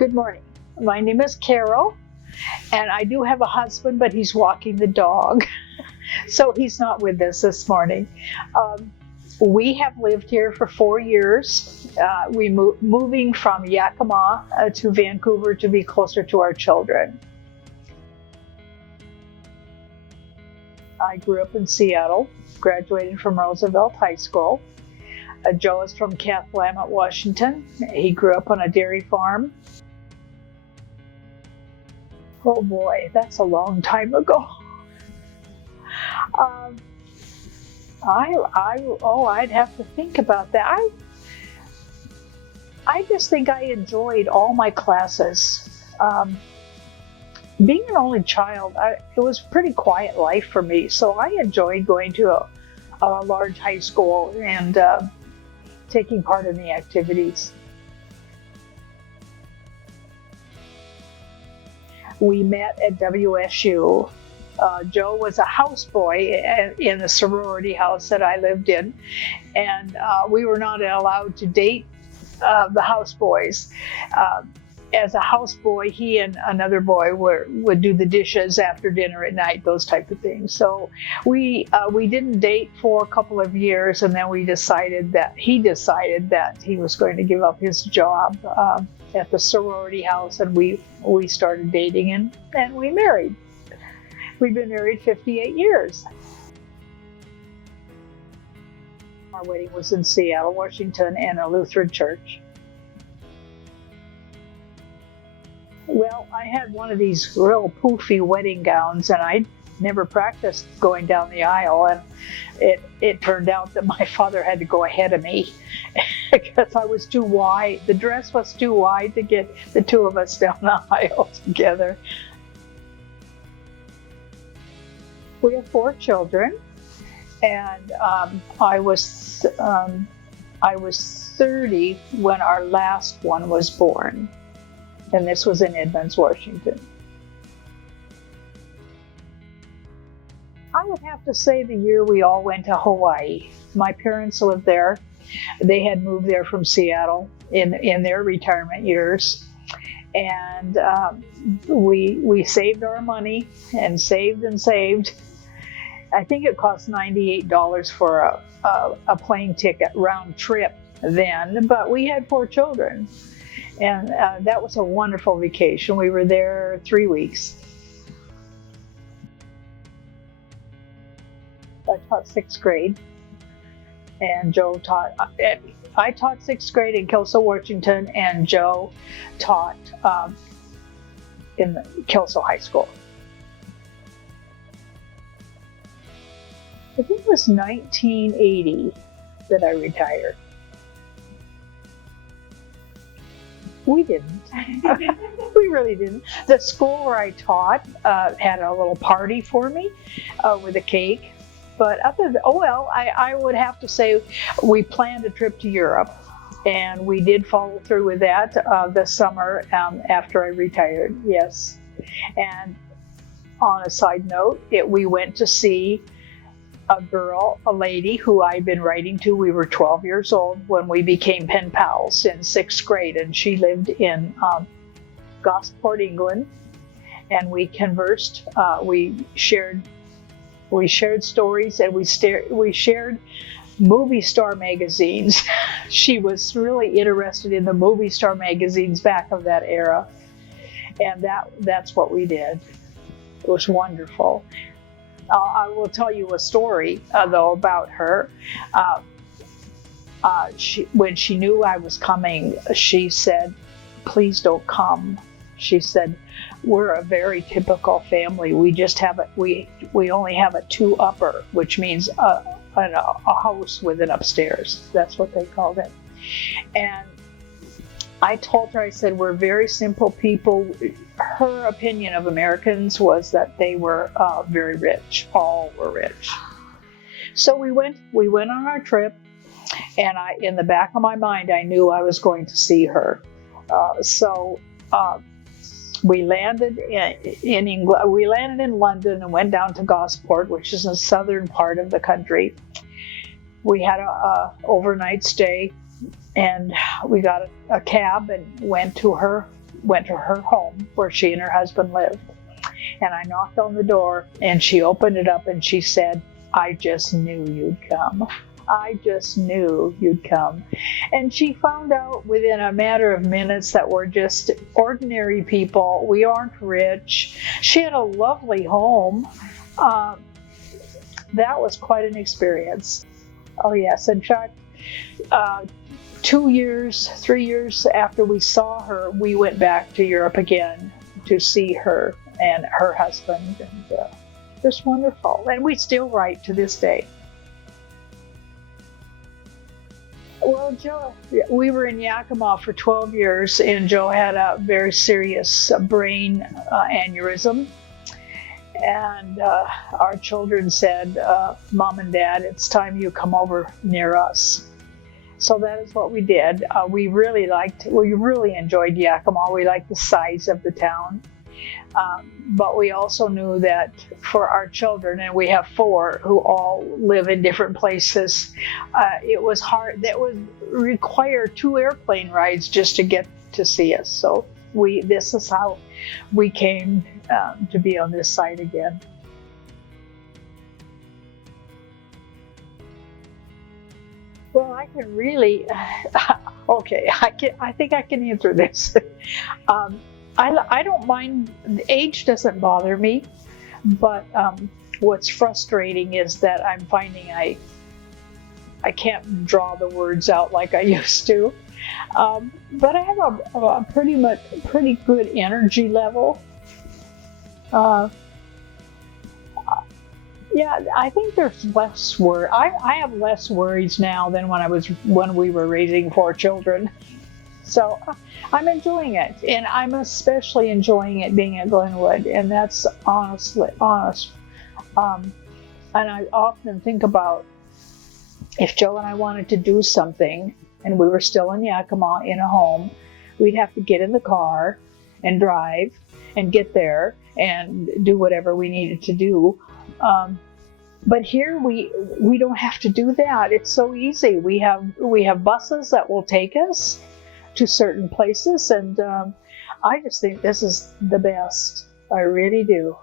Good morning. My name is Carol, and I do have a husband, but he's walking the dog, so he's not with us this morning. We have lived here for 4 years. Moving from Yakima to Vancouver to be closer to our children. I grew up in Seattle, graduated from Roosevelt High School. Joe is from Cathlamet, Washington. He grew up on a dairy farm. Oh boy, that's a long time ago. I'd have to think about that. I just think I enjoyed all my classes. Being an only child, it was a pretty quiet life for me, so I enjoyed going to a large high school and taking part in the activities. We met at WSU. Joe was a houseboy in the sorority house that I lived in, and we were not allowed to date the houseboys. As a houseboy, he and another boy would do the dishes after dinner at night, those type of things. So we didn't date for a couple of years, and then he decided that he was going to give up his job at the sorority house, and we started dating and we married. We've been married 58 years. Our wedding was in Seattle, Washington, in a Lutheran church. Well, I had one of these real poofy wedding gowns, and I'd never practiced going down the aisle, and it turned out that my father had to go ahead of me because I was too wide. The dress was too wide to get the two of us down the aisle together. We have 4 children, and I was 30 when our last one was born, and this was in Edmonds, Washington. I would have to say the year we all went to Hawaii. My parents lived there. They had moved there from Seattle in their retirement years. And we saved our money and saved. I think it cost $98 for a plane ticket round trip then, but we had 4 children. And that was a wonderful vacation. We were there 3 weeks. I taught 6th grade, and Joe taught. I taught 6th grade in Kelso, Washington, and Joe taught in the Kelso High School. I think it was 1980 that I retired. We didn't. We really didn't. The school where I taught had a little party for me with a cake. But I would have to say we planned a trip to Europe, and we did follow through with that this summer after I retired, yes. And on a side note, we went to see a lady who I'd been writing to. We were 12 years old when we became pen pals in 6th grade, and she lived in Gosport, England, and we conversed. We shared stories, and we shared movie star magazines. She was really interested in the movie star magazines back of that era, and that's what we did. It was wonderful. I will tell you a story, though, about her. When she knew I was coming, she said, "Please don't come." She said, "We're a very typical family. We just have we only have a 2-upper, which means a house with an upstairs." That's what they called it. And I told her, I said, "We're very simple people." Her opinion of Americans was that they were very rich. All were rich. So we went on our trip, and in the back of my mind, I knew I was going to see her. We landed in England. We landed in London and went down to Gosport, which is in the southern part of the country. We had a overnight stay, and we got a cab and went to her went to her home where she and her husband lived. And I knocked on the door, and she opened it up, and she said, "I just knew you'd come. I just knew you'd come." And she found out within a matter of minutes that we're just ordinary people. We aren't rich. She had a lovely home. That was quite an experience. Oh, yes. In fact, 3 years after we saw her, we went back to Europe again to see her and her husband. And just wonderful. And we still write to this day. Well, Joe, we were in Yakima for 12 years, and Joe had a very serious brain aneurysm. And our children said, "Mom and Dad, it's time you come over near us." So that is what we did. We really enjoyed Yakima. We liked the size of the town. But we also knew that for our children, and we have 4 who all live in different places, it was hard. That would require 2 airplane rides just to get to see us. So this is how we came to be on this side again. Well, I can really, okay, I think I can answer this. I don't mind, age doesn't bother me, but what's frustrating is that I'm finding I can't draw the words out like I used to. But I have a pretty good energy level. Yeah, I think there's less worry. I have less worries now than when we were raising 4 children. So I'm enjoying it, and I'm especially enjoying it being at Glenwood, and that's honest. And I often think about if Joe and I wanted to do something, and we were still in Yakima in a home, we'd have to get in the car and drive and get there and do whatever we needed to do. But here we don't have to do that. It's so easy. We have buses that will take us to certain places, and I just think this is the best. I really do.